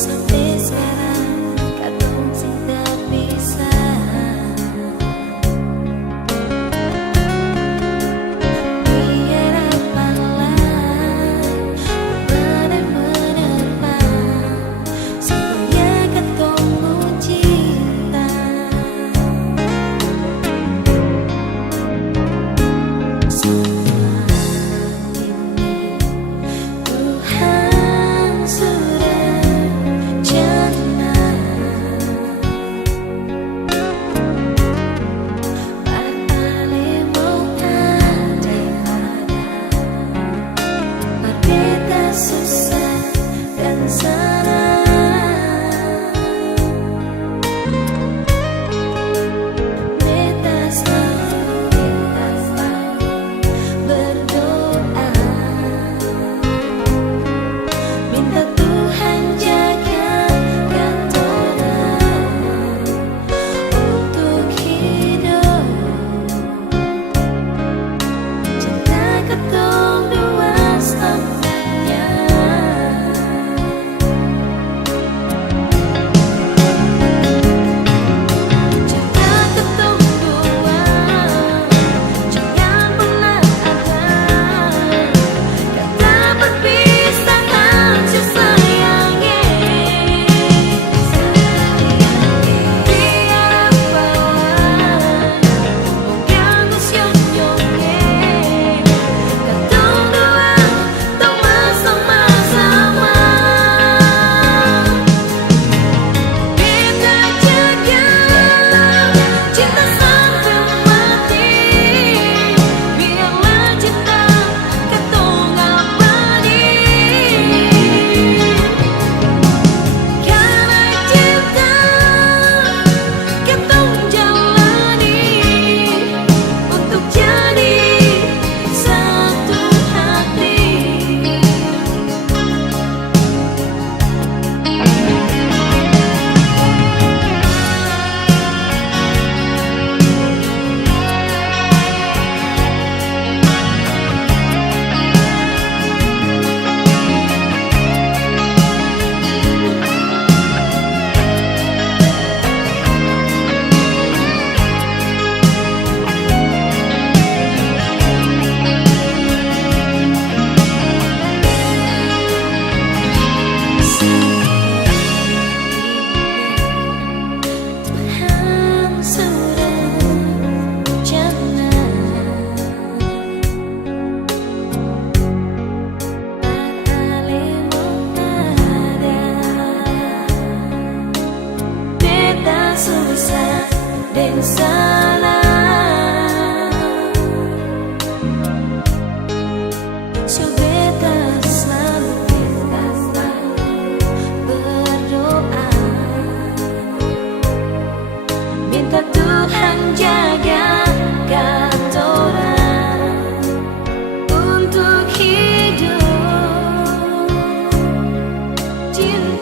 Sampai sekarang katong sing terpisah. Biar apa lain bener-bener bang, supaya ketemu cinta. Semua ini Tuhan sudah jangan. Paling mau daripada berbeda susah dan senang. Beta selalu berdoa, minta Tuhan jaga katong untuk hidup. Cinta katong dua selamanya. Cinta katong dua jangan pernah ada kata perpisahan, sesayangi. Biar apa mengganggu sionyongnya, katong dua tong bersama-sama. Kita jaga cinta sampai mati. Biarlah cinta katong abadi. Karena cinta katong jalani untuk jadi satu hati. Tuhan sudah jangan. Paling ada beta susah dan salah. So beta selalu berdoa, minta Tuhan jaga katorang untuk hidup. Cinta